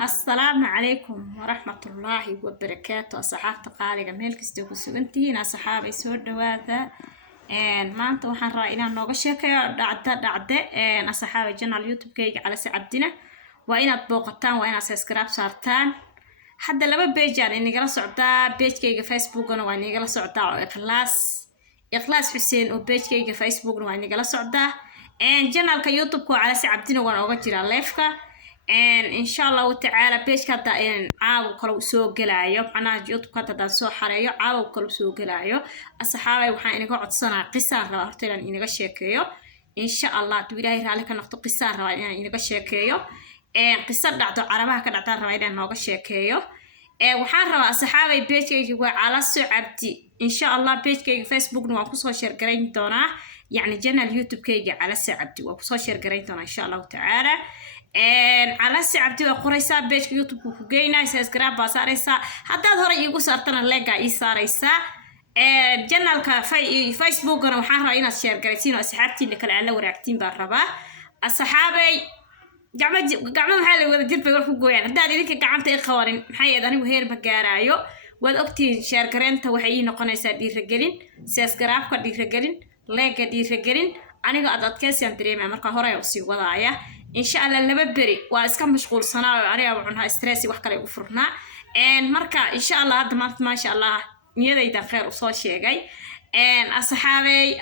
السلام عليكم ورحمة الله وبركاته. أصحاب قالي ميل كستو كسوغنتين أصحاب يسود دواذا ما أنت وحن رأينا نوغا شيكايا دعدة أصحاب جنا اليوتيوب كيك على سعبدنا وإنا تبوقتان وإنا سيسكراب صارتان حتى لما بيجان إني قلا سعدا بيج كيك فيسبوك وإني قلا سعدا إخلاص حسين وبيج كيك فيسبوك وإني قلا سعدا جنا اليوتيوب كو على سعبدنا وأنا أوغا جيرا ليفكا إن شاء الله تعالى بيش كذا عاو كلو سوق جلايو أنا جوت كذا سو حريو عاو كلو سوق جلايو الصحابة وحنا إنك قعد سنة قصة رأيتنا إنك شيكيو إن شاء الله تبيله رالك نقطة قصة رأينا إنك شيكيو قصة دعتو عربها كذا رأينا إنك شيكيو وحنا الصحابة بيش كيجوا على سعبتي إن شاء الله بيش كيج فيسبوك نوقفه شير قرين تونا يعني جنا اليوتيوب كيجي على سعبتي وقفه شير قرين تونا إن شاء الله تعالى على سعبتي وقريسا بيج يوتيوب كوجينا سبسكرايب باساريسا حتى هورا ييغو سارتنا ليغا اي ساريسا جنالka فيسبوك انا waxaan rabaa inaad share gareysiin oo asxaabtiina kale aan la waraagtiin baan rabaa asxaabay gacmo maxaa la wada jirbay war ku gooyaan haddaad idinka gacanta ay qawarin maxay aad anigu heer ma gaaraayo waad ogtiin share gareenta waxay ii noqonaysaa dhiirigelin subscribe-ka dhiirigelin like-ga dhiirigelin aniga aad adkaysan dareemaa marka hore u sii wadaaya إن شاء الله لببري واسكم مشغول سنة وأنا وعنها ستريسي وحكي لي وفرنا مركا إن شاء الله هذا ما شاء الله نيدا يدان خير وصول شيء جاي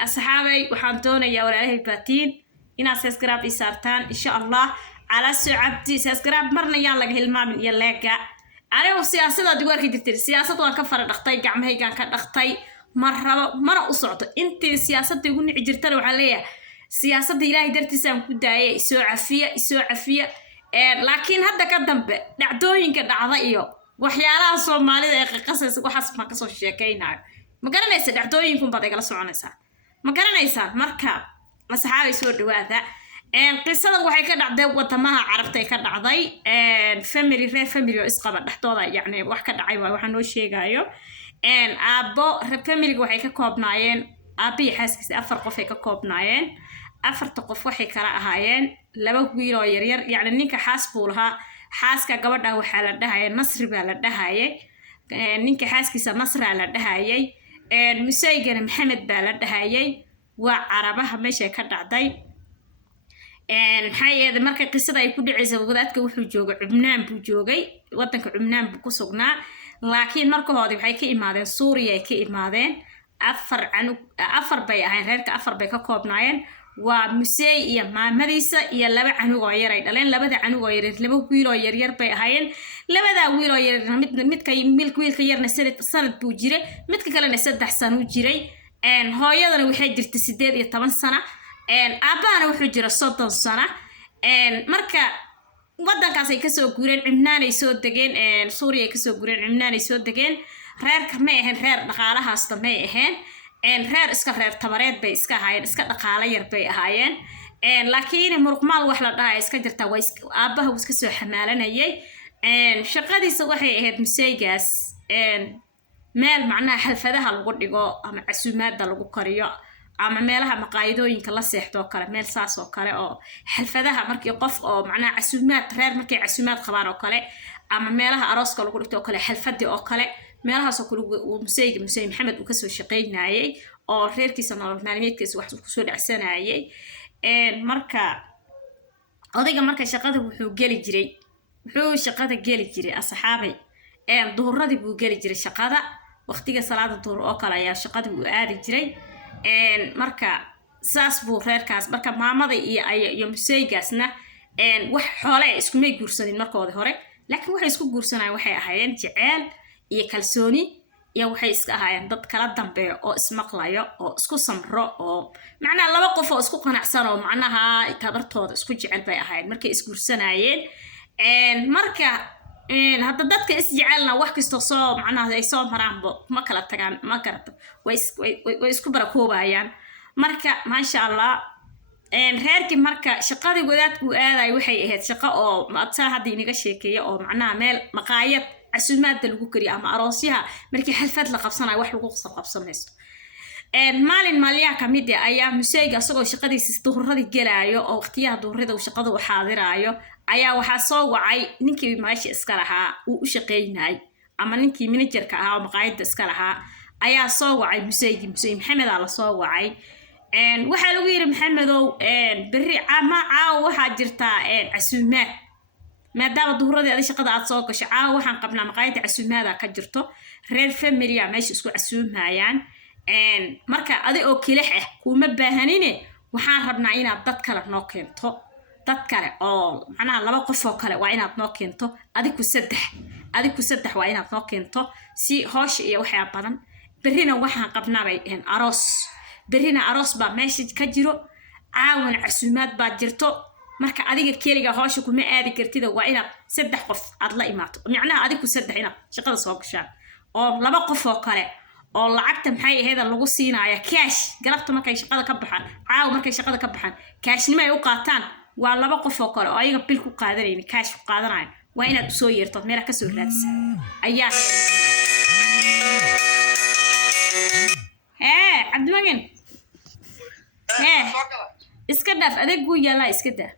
أصحابي وحنتونا يا ولا باتين إن سبسكرايب يسارتان إن شاء الله على سعبتي سبسكرايب مرنا يلا هالما من يلاقى أنا والسياسة دوار كده السياسة وكفر دختي جمعها كان دختي مرة أصعد أنت السياسة تقولني عجرتلو عليها سياسة إلهي درتي سام كداية يسوع عفية لكن هذا كدم دعوين كدعضيو وحيالها صومالي قصص وحسب ما قصص شيكينا ما قرنا يسا دعوينكم بعد قال صعنسا ما قرنا يسا مركب أصحابي سود وهذا قصة وحي كدعدي وتماها عرفتي كدعضي فاميلي إسقابة دحتوضا يعني وحكا دعيوا وحنو شيكايو أبو فاميلي وحي ككوبنايين أبي حاسس أفر قفي ككوبنايين أفرت قف waxay kala ahaayeen laba wiil oo yar yar yaani ninka xaas buu lahaa xaaska gabadha waxa la dhahay Nasri baa la dhahay ninka xaaskiisa Nasra la dhahay musaygana Maxamed baa la dhahay waa Carabaha meesha ka dhacday maxay marka qisada ay ku dhicayso wadaadka wuxuu joogay Cubnaan buu joogay wadanka Cubnaan buu ku sugnaa laakiin marka hore waxay ka imaadeen Suuriya ay ka imaadeen afar bay ahayn reerka afar bay ka koobnaayeen ومسي يا مامديسا يا لبا عنو غيري دلين لبدا عنو غيري لبا ويلو ير باي هاين لبدا ويلو ير مid kay milk wiilka yarna sanad buu jiray midka kalena 3 sano jiray hooyadana waxay jirtay 18 sano aabana wuxuu jiray 30 sano marka wadankaas ay ka soo guureen Cumnaan ay soo dageen Suuriya ay ka soo guureen Cumnaan ay soo dageen reerka ma ahayn reer dhaqaalahaas ma ahayn reer iska reer tabareed bay iska ahaayeen iska dhaqaale yar bay ahaayeen laakiin muruqmaal wax la dhahay iska jirta way aabaha iska soo xamaalanayay shaqadiisa waxay ahayd musaygaas meel macnaha xalfadaha lagu dhigo ama casuumaadda lagu kariyo ama meelaha maqaayadooyinka la seexdo kale meel saas oo kale oo xalfadaha markii qof oo macnaha casuumaad reer markii casuumaad qabaan oo kale ama meelaha arooska lagu dhigto oo kale xalfadii oo kale meelahaas oo kale uu musay Maxamed uu ka soo shaqeynayay oo reerkiisa nolol maalmeedkiisa wax ku soo dhacsanayay marka odayga marka shaqada wuxuu shaqada gali jiray asxaabay duhuradii buu gali jiray shaqada waqtiga salaada duhur oo kale ayaa shaqada uu aadi jiray marka saas buu reerkaas marka maamada iyo musaygaasna wax xoole isku may guursadeen markoodii hore laakiin waxay isku guursanayeen waxay ahaayeen jecel iyo kalsooni iyo waxay iska ahaayeen dad kala dambeeyo oo ismaqlayo oo isku samro oo macnaha laba qof oo isku qanacsan oo macnaha tabartooda isku jecel bay ahaayeen markay isguursanayeen marka hadda dadka is jecelna wax kasta soo macnaha ay soo maraanbo ma kala tagaan ma garato way isku barakoobayaan marka ma sha Allah reerkii marka shaqadii wadaadku aaday waxay ahayd shaqo oo maadsan hadii inaga sheekeeyo oo macnaha meel maqaayad casuumaadda lagu kariyo ama aroosyaha markii xalfad la qabsanayo wax lagu qabsanaysto maalin maalyaha ka mid ah ayaa musayga asagoo shaqadiisa duhuradii galaayo oo waqtiyaha duhurada uu shaqada u xaadiraayo ayaa waxaa soo wacay ninkii meesha iska lahaa uu u shaqeynay ama ninkii managerka ahaa oo maqaayadda iska lahaa ayaa soo wacay museygi maxamed aa la soo wacay waxaa lagu yiri maxamedow berri ama caawa waxaa jirtaa casuumaad maadaama duhuradii adi shaqada aad soo gasho caawa waxaan qabnaa maqaayadda casuumaada ka jirto reer familya meesha isku casuumayaan marka adi oo kilex ah kuma baahanine waxaan rabnaa inaad dad kale noo keento dad kale oo macnaha 2 qof oo kale waa inaad noo keento adiku 3 waa inaad noo keento si hoosh iyo waxyaa badan berrina waxaan qabnaa bay dhaheen berrina aroos baa meesha ka jiro caawana casuumaad baa jirto marka adiga keliga hoosha kuma aadi kartid waa inaad 3 qof aad la imaato macnaha adiku 3 inaad shaqada soo gashaan oo 2 qof oo kale oo lacagta maxay ahayd lagu siinaaya cash galabta markay shaqada ka baxaan caaw markay shaqada ka baxaan cashnimo ay u qaataan waa 2 qof oo kale oo ayaga bil ku qaadanayni cash ku qaadanay waa inaad soo yeerto meel ka soo raadsan ayaa cabdimagan iska dhaaf adeeg uu yaalaa iska daa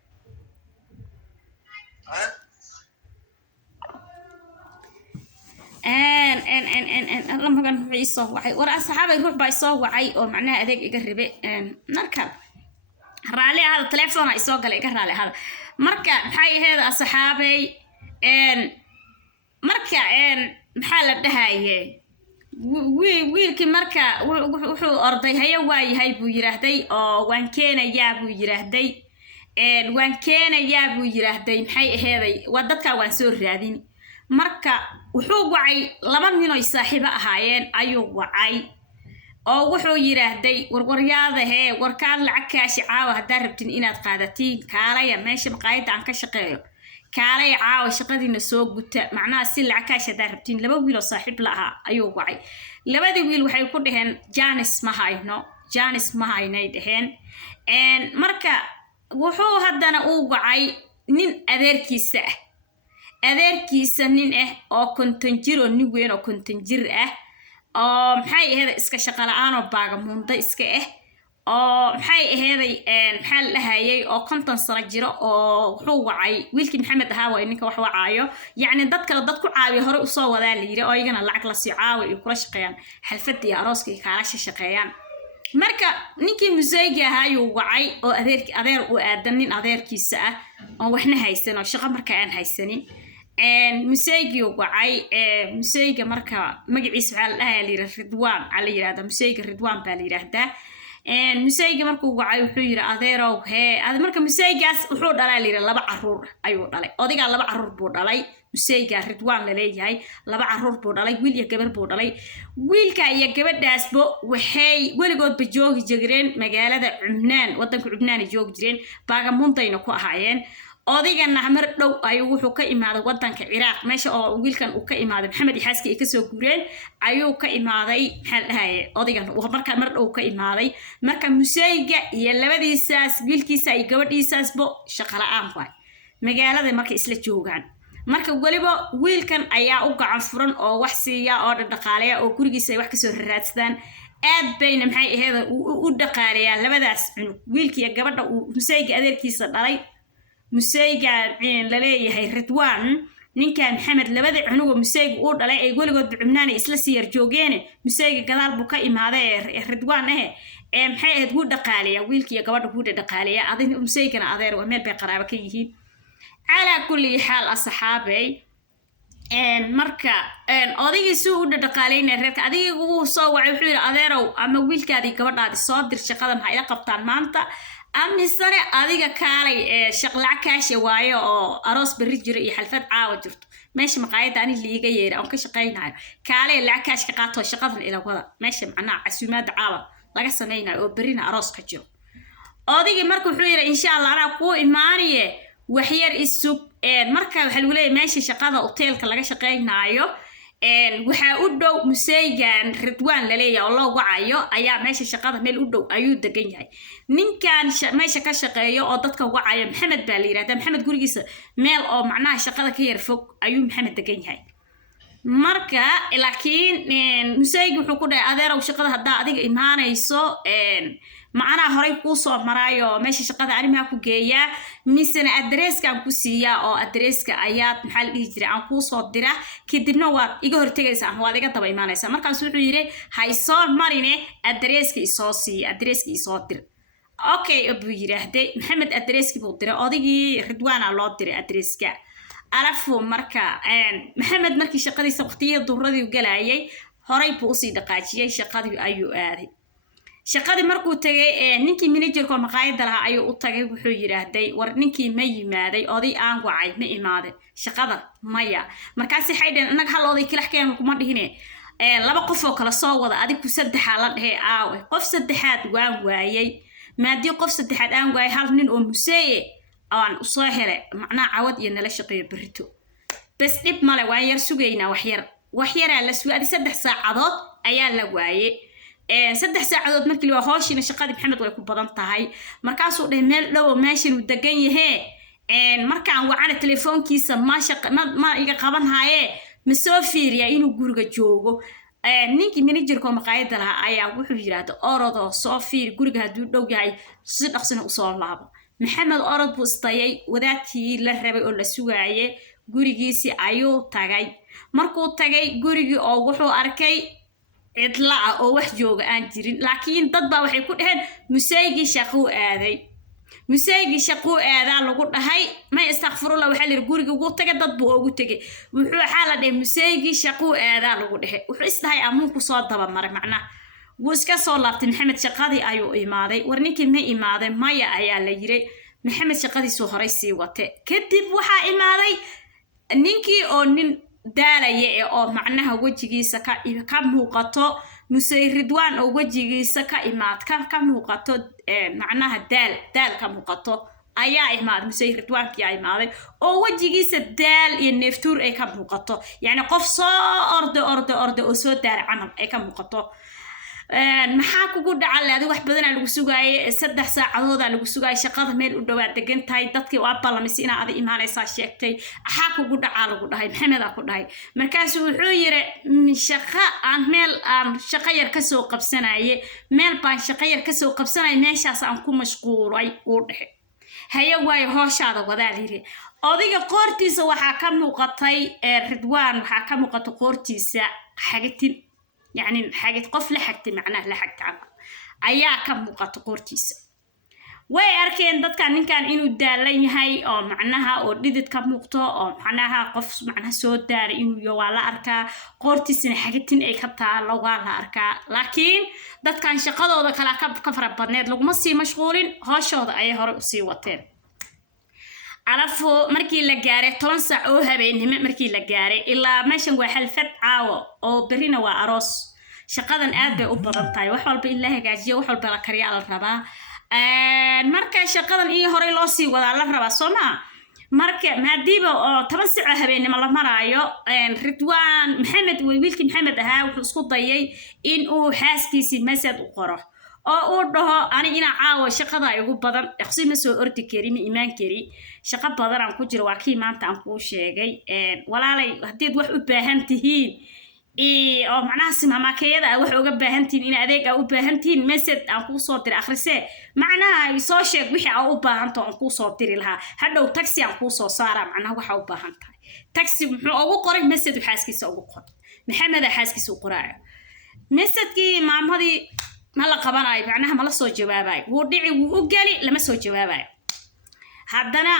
lamagan wuxuu isoo wacay war asxaabay ruux baa isoo wacay oo macnaha adeeg iga rabe marka raali ahada telefoona isoo galay iga raali ahada marka maxay ahayd asxaabay marka maxaa la dhahaye wiilkii marka wuxuu orday haya waa yahay buu yiraahday oo waan keenayaa buu yiraahday maxay aheeday waa dadka waan soo raadin marka wuxuu wacay 2 nin oo saaxiibo ahaayeen ayuu wacay oo wuxuu yiraahday warwaryaada warkaan lacag kaashi caawa hadaa rabtin inaad qaadatiin kaalaya meesha maqaayada aan ka shaqeeyo kaalay caawa shaqadiina soo guta macnaha si lacag kaashi hadaa rabtin 2 wiil oo saaxiib la ahaa ayuu wacay 2 wiil waxay ku dhaheen Janis ma haynay dhaheen marka wuxuu haddana uu wacay nin adeerkiisa nin oo 50 jir oo nin weyn oo 50 jir oo maxay ahayd iska shaqo la'aan oo baagamuunda iska oo maxay aheeday maxaa la dhahayay oo 50 sano jiro oo wuxuu wacay wiilkii maxamed ahaa waa ninka wax wacaayo yacni dad kale dad ku caawiyo hore u soo wadaa la yiri oo iyagana lacag la sii caawiyo iyo kula shaqeeyaan xalfadda iyo arooska iyo kala shaqeeyaan marka ninkii museyga ahaa ayuu wacay oo adeer u aadan nin adeerkiisa ah oo waxna haysan oo shaqo marka aan haysanin museygi wacay museyga marka magaciisa waxa la dhahayaa Ridwaan ala yiraahdo museyga Ridwaan baa la yiraahdaa museyga markuu wacay wuxuu yiri adeerow marka museygaas wuxuu dhalay 2 caruur ayuu dhalay odiga 2 caruur buu dhalay museyga Ridwaan la leeyahay 2 caruur buu dhalay wiil iyo gabar buu dhalay wiilka iyo gabadhaasbo waxay weligoodba joogi jireen magaalada Cumnaan wadanka Cumnaan ay joogi jireen baagamuundayna ku ahaayeen odigana mar dhow ayuu wuxuu ka imaaday wadanka Ciraaq meesha oo wiilkan uu ka imaaday Maxamed Xaaski ka soo guureen ayuu ka imaaday maxaa dhahaye odigana uu marka mar dhow ka imaaday marka museyga iyo labadiisaas wiilkiisa ay gabadhiisaasbo shaqo la'aan waay magaalada marka isla joogaan marka waliba wiilkan ayaa u gacan furan oo wax siiya oo dhaqaaleeya oo gurigiisa ay wax ka soo raadsadaan aad bayna maxay ahayd u dhaqaaleeyaan labadaas wiilkiya gabadha uu museyga adeerkiisa dhalay museyga la leeyahay Ridwaan ninkan Maxamed 2 cunuga museyga uu dhalay ay weligood Cumnaan isla siyar joogeen museyga gadaal buu ka imaaday Ridwaan maxay ahayd uu dhaqaaleeya wiilkiya gabadha uu dhaqaaleeya adin museygana adeer waa meel bay qaraabo ka yihiin ala kulli xaal asxaabay marka odaygiisu u dhaqaaleynay reerka adiga uu soo wacay wuxuu yiri adeerow ama wiilkaadii gabadhaadi soo dir shaqada maxay la qabtaan maanta amisare adiga kaalay shaqla kaash waayo oo aroos bari jira iyo xalfad caawa jirto meesha maqaayada ani liiga yeera oo ka shaqeynayo kaalay lacag kaash ka qaato shaqadan ila wada meesha macnaa casuumaad caawa laga sameeynayo oo barina aroos ka jiro odaygi markuu wuxuu yiri insha Allah ana ku imaaniye waxyar isug marka waxa lagu leeyahay meesha shaqada hotelka laga shaqeynayo waxa u dhow museygan Ridwaan la leeyahay oo loo wacayo ayaa meesha shaqada meel u dhow ayuu degan yahay ninkan meesha ka shaqeeyo oo dadka wacaya Maxamed baa la yiraahdaa Maxamed gurigiisa meel oo macnaha shaqada ka yar fog ayuu Maxamed degan yahay marka laakiin musaygi wuxuu ku dhahay adeerow shaqada haddaa adiga imaanayso macnaha horay kuu soo maraayo meesha shaqada arrimaha ku geeyaa misana adreeskaan ku siiyaa oo adreeska ayaad maxaa la dhihi jiray aan kuu soo dira kadibna waad iga hortegaysaa ama waad iga daba imaanaysaa markaas wuxuu yidhi haysoo marine adreeska isoo siiya adreeska isoo dir okay buu yidhaahday maxamed adreeskii buu diray odigii ridwaana loo diray adreeska arafu marka maxamed markii shaqadiisa waqtiyada duuradii galayay horay buu usii dhaqaajiyay shaqadii ayuu aaday shaqadii markuu tagay ninkii managerka maqaayada lahaa ayuu u tagay wuxuu yiraahday war ninkii ma yimaaday oday aan wacay ma imaade shaqada maya markaas xaydeen anaga halooday kilaxkeen kuma dhihine laba qof oo kala soo wada adigu saddexa la dhahay aawe qof saddexaad waan waayay maadii qof saddexaad aan waayay hal nin oo museeye aan u soo helay macnaa cawad iyo nala shaqeeyo berito bas dib male waan yar sugaynaa wax yaraa la sugaadi 3 saacadood ayaa la waayay 3 saacadood markii waa hooshina shaqadii maxamed way ku badan tahay markaasuu dhahay meel dhow meeshan uu degan yahay markaan wacana telefoonkiisa ma iga qaban haaye ma soo fiiriyaa inuu guriga joogo ninkii managerka maqaayada lahaa ayaa wuxuu yiraahdo orodo soo fiir guriga haduu dhow yahay si dhaqsana u soo laabo maxamed orod buu istayay wadaadkii la rabay oo la sugaayay gurigiisi ayuu tagay markuu tagay gurigii oo wuxuu arkay cidla oo wax jooga aan jirin laakiin dad baa waxay ku dhaheen musaygi shaqo aaday musaygi shaqo aadaa lagu dhahay ma istaghfirullah waxa la guriga ugu tagay dad buu ugu tagay wuxuu xaaladee musaygi shaqo aadaa lagu dhahay wuxuu isdahay amuun ku soo daba maray macna wuu iska soo laabtay maxamed shaqadii ayuu imaaday war ninkii ma imaaday maya ayaa la yiri maxamed shaqadiisu horay sii watay kadib waxa imaaday ninkii oo nin daalaya oo macnaha wajigiisa ka muuqato musay ridwaan oo wajigiisa ka imaad ka muuqato macnaha daal ka muuqato ayaa imaad musay ridwaankii ay imaaday oo wajigiisa daal iyo neeftuur ay ka muuqato yani qof soo ordo oo soo daar camal ay ka muuqato maxaa kugu dhacal adiga wax badan lagu sugaayay 3 saacadood lagu sugaayay shaqada meel u dhawaad degan tahay dadkii waa ballamisi in aad imaanaysaa sheegtay maxaa kugu dhacal lagu dhahay maxamed ku dhahay markaas wuxuu yiri shaqa aan meel aan shaqa yar ka soo qabsanaye meel baan shaqa yar ka soo qabsanay meeshaas aan ku mashquulay uu dhahay haye way hooshaada wadaal yiri odiga qoortiisa waxa ka muuqatay ridwaan waxa ka muuqato qoortiisa xagitin يعني حاجة قف لحقت معناه لحقت عمل أيها كم مقاط قرتيس وأركين ضد كان إنه دالين هاي أو معناها أو ضد كم مقطع أو معناها قف معناها سود دار إنه يوالا أركا قرتيس إن حاجتين أي كتار لو والا أركا لكن ضد كان شقة وضد كلا كفر بنات لو مصي مشغولين هاشود أي هرقصي وتين عرفوا مركي لجاري تونسع أو هبين مركي لجاري إلا ماشين وحلفت عاو أو برينا وأروس شقدن آد بأوبرنتاي وحول بالله جاجي وحول بالكريا على الربا مركا شقدن إيه هوري لوسي ولا على الربا سما مركا ماديبا تونسع هبين ما الله مرايو ردوان محمد ويلكي محمد ها وحسقط ضيي إن أو حاسكيسي مسد وقره oo dhaho ani ina caawa shaqada ay ugu badan aqsiima soo ordi kari ma iimaan kari shaqa badan aan ku jiro waa kii maanta aan ku sheegay walaalay hadii wax u baahan tihiin oo macnaha simamaakayada wax uga baahan tihiin in adeeg u baahan tihiin message aan ku soo diray akhrisee macnaha ay soo sheeg wixii aan u baahan tahay aan ku soo diri lahaa hadhow taxi aan ku soo saara macnaha waxa u baahan tahay taxi muxuu ugu qoray message xaaskiisa ugu qoray maxamed xaaskiisa u qoraayo message-kii maamadii ما لا قبنا معناها ما لا صوت جوابي ودعي وقالي لما صوت جوابي هادنا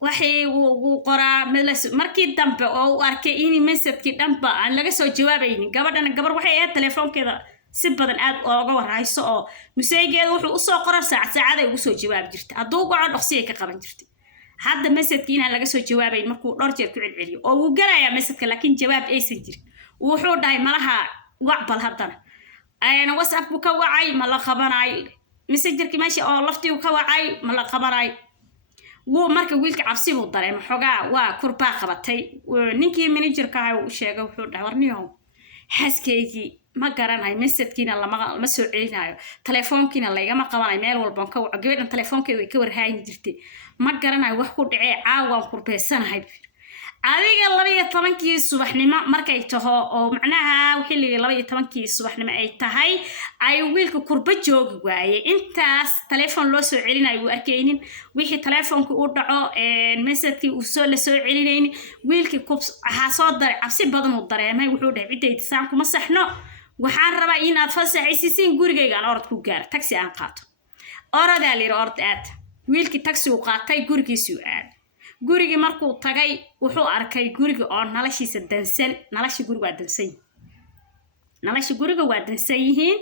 وحي وقرا مركي دمب أو أركيني مسد كي دمب أنا لقى صوت جوابي قبل وحي التليفون كذا سبضن أو جوار هاي سو مسيجي وحي وصو قرا ساعة وصوت جواب جرت أدوق على نقصيه كقبل جرت هذا مسد كينا لقى صوت جوابي مركو رجع كل عليه أو قرا يا مسد لكن جواب أي سجر وحول داي ملها وعبل هادنا أنا واتساب كوعي ما لا خبراي مسجلك ماشي أو لفتي وكوعي ما لا خبراي ومركب ويلك عبسي وضري محوجا وكربا خبطي ونيكي مانجر كاي وشيء وحول دورنيهم حسكيجي ما قرناي مسجلنا الله ما سوعينايو تليفونكنا الله يجمع قبانا ميل والبنك وعجبنا تليفونك ويكور هاي نجرتي ما قرناي وحكو دعي عاون كربا سنة هاي adiga 12 subaxnimo markay taho oo macnaha xilliga 12 subaxnimo ay tahay ay wiilka kurba joogi waaye intaas telefoon loo soo celinayo uu arkaynin wixii telefoonku u dhaco message uu soo la soo celinaynin wiilkii waxa soo daray cabsi badan uu dareemay wuxuu dhahay cidayda saan kuma saxno waxaan rabaa in aad fasaxaysiin gurigayga aan orod ku gaar taxi aan qaato oradaa leeyahay orod aad wiilkii taxi uu qaatay gurigiisii uu aad gurigi markuu tagay wuxuu arkay guriga oo noloshiisa dansan nolosha guriga waa dansan nolosha guriga waa dansan yihiin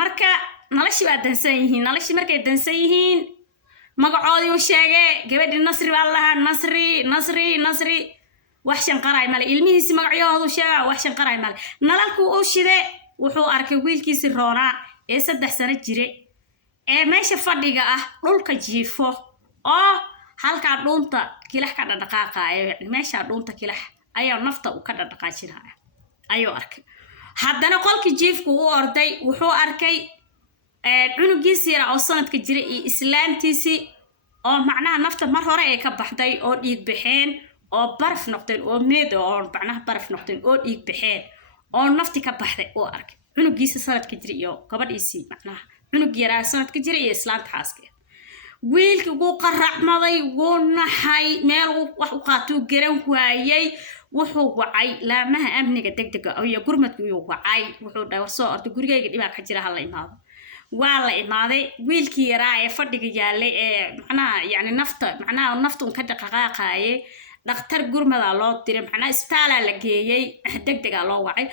marka nolosha waa dansan yihiin nolosha markay dansan yihiin magacoodii uu sheegay gabadhi Nasri baa lahaa Nasri wax shanqaray male ilmihiisi magacyahoodu sheegay wax shanqaray male nalalku uu shiday wuxuu arkay wiilkiisi Roona ee 3 sano jire ee meesha fadhiga ah dhulka jiifo oo halka dhuunta kilax ka dhaqaaqaayo meesha dhuunta kilax ayaa nafta u ka dhaqaajinaya ayuu arkay haddana qolkii jiifku uu orday wuxuu arkay cunugiisii oo sanadka jiray iyo islaantiisi oo macnaha nafta mar hore ay ka baxday oo dhiig bixeen oo baraf noqdeen oo meed oo macnaha baraf noqdeen oo dhiig bixeen oo nafti ka baxday oo arkay cunugiisa sanadka jiray iyo gabadhiisii macnaha cunug yaraa sanadka jiray iyo islaanta xaaska wiilkii uu qaracmaday wuu naxay meel wax u qaato garan waayay wuxuu wacay laamaha amniga degdega oo gurmadkii uu wacay wuxuu dhaw soo orday gurigayga dhibaa ka jira hal la imaado waa la imaaday wiilkii yaraa ee fadhiga yaalay ee macnaha yani nafta ka dhaqaaqaayay dhakhtar gurmada loo diray macnaha isbitaal la geeyay degdega loo wacay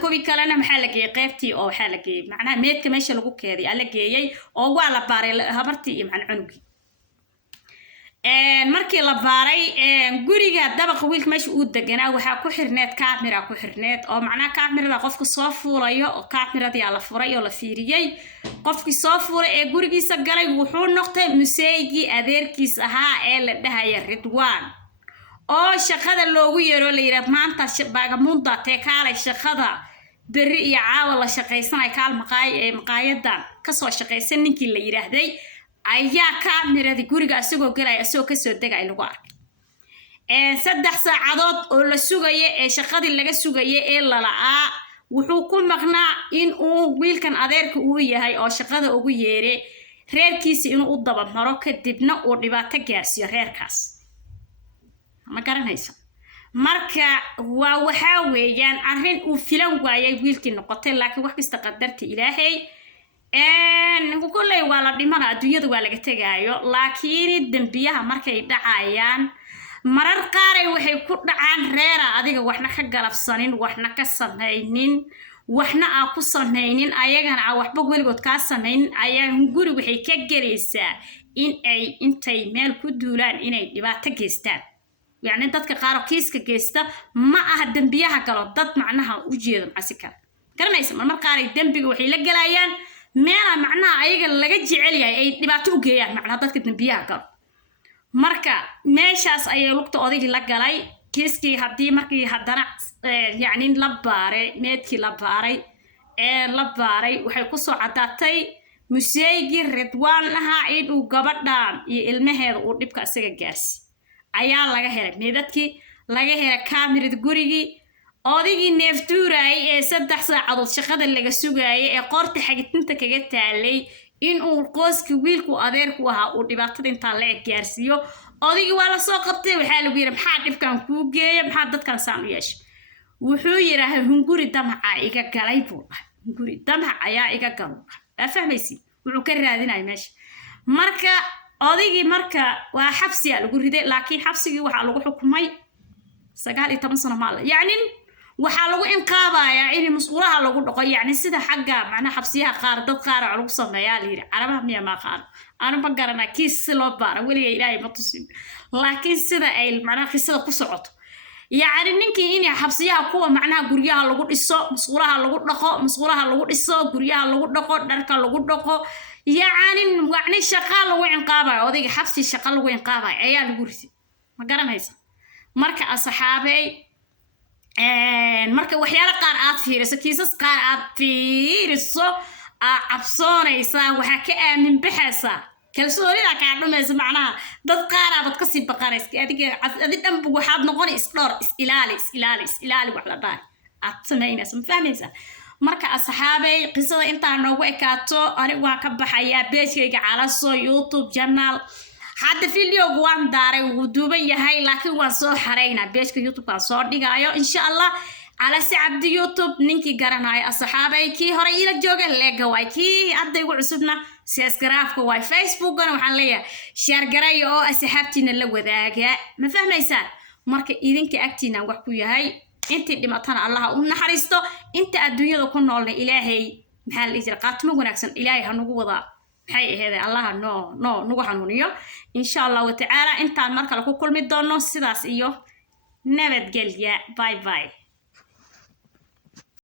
kuwi kalena maxaa la geeyay qaybtii oo waxa la geeyay macnaha meedka meesha lagu keeday la geeyay oo waa la baaray habartii iyo macnaha cunugi markii la baaray guriga dabaqa wiilka meesha uu deganaa waxa ku xirneed kaamira ku xirneed oo macnaha kaamirada qofka soo fuulayo oo kaamirada la furay oo la fiiriyay qofkii soo fuulay ee gurigiisa galay wuxuu noqday museeygi adeerkiis ahaa ee la dhahay Ridwaan oo shaqada loogu yeero la yiraahdo maanta baagamuunda teekaalay shaqada bari iyo caawa la shaqaysanay kaal maqaayada ka soo shaqaysan ninkii la yiraahday ayaa kaamirada guriga asagoo galay asoo ka soo degay lagu arkay 3 saacadood oo la sugayay ee shaqadii laga sugayay ee la laa wuxuu ku maqnaa in uu wiilkan adeerka uu yahay oo shaqada ugu yeeray reerkiisa inuu u daba maro kadibna uu dhibaato gaarsiyo reerkaas ma garanayso marka waa waxa weeyaan arrin uu filan waayay wiilkii noqotay laakiin wax kasta qadarta Ilaahay kulay waa la dhimana adduunyada waa laga tagaayo laakiin dambiyaha markay dhacayaan marar qaar ay waxay ku dhacaan reera adiga waxna ka galabsanin waxna ka sameeynin waxna aan ku sameeynin ayagana waxba weligood ka sameeynin ayaan guri waxay ka galaysaa in ay intay meel ku duulaan inay dhibaato geystaan يعني dadka qaar kiiska geesta ma aha dambiyaha galo dad macnaha u jeedo asika garanaysa mar qaar ay dambiga waxay la galayaan meel macnaha ayaga laga jecel yahay ay dhibaato u geeyaan macnaha dadka dambiyaha galo marka meeshaas ay lugta odaygi la galay kiiskii hadii markii hadana yani la baaray meedkii la baaray waxay ku soo cadaatay museeygi Ridwaan ahaa inuu gabadhan iyo ilmaheeda uu dhibka asaga gaarsi ayaa laga helay meedadkii laga helay kaamirada gurigi odaygii neeftuuray ee 3 saacadood shaqada laga sugayay ee qorta xagitinta kaga taalay in uu qoyska wiilku adeerku ahaa uu dhibaatada inta la gaarsiyo odaygii waa la soo qabtay waxa lagu yiri maxaa dhibkan ku geeyay maxaa dadkan saan u yeeshay wuxuu yiraahday hunguri damaca iga galay buu hunguri damaca ayaa iga galay fahmaysi wuxuu ka raadinay meesha marka odaygii marka waa xabsi lagu riday laakiin xabsigii waxa lagu xukumay 19 sano maal yani waxa lagu inqaabayaa in mas'uulaha lagu dhaqo yani sida xagga macna xabsiyaha qaar dad qaar lagu sameeyaa liiri carabaha miya ma qaar aan ma garana kiis loo baara waliga Ilaahay ma tusin laakiin sida ay macna qisada ku socoto yani ninkii in xabsiyaha kuwa macna guriyaha lagu dhiso mas'uulaha lagu dhiso guriyaha lagu dhaqo dharka lagu dhaqo يعني شغال وين قابع odayga xabsi shaqal weyn qaabay ayaa lagu risay ma garanaysa marka asxaabay marka waxyaalo qaar aad fiiriso kiisas qaar aad fiiriso absoonaysa waxa ka aamin baxaysa kalsoonida ka dhumayso macnaha dad qaar abad ka sii baqanays adiga dhanbu waxaad noqonay isdhoor ilaali wax la dhahay aad samaynayso ma fahmaysaa marka asxaabay qisada intaa noogu ekaato anigu waan ka baxayaa page-kayga Calaso YouTube channel hadda video-gu waan daaray wuu duuban yahay laakiin waan soo xareynaa page-ka YouTube-ka soo dhigayo insha Allah Calaso Cabdi YouTube ninkii garanayo asxaabay kii hore ila jooga leega way kii hadda igu cusubna subscribe-ka way Facebook-gana waxaan leeyahay share garay oo asxaabtiina la wadaaga ma fahmaysaa marka idinka agtiina wax ku yahay intii dhimatana Allah u naxariisto inta adduunyada ku noolna Ilaahay maxaa la jira qaatimo wanaagsan Ilaahay ha nagu wada maxay ahayd Allah nagu hanuuniyo insha Allah ta'ala intaan markale ku kulmi doono sidaas iyo nabadgelya bye bye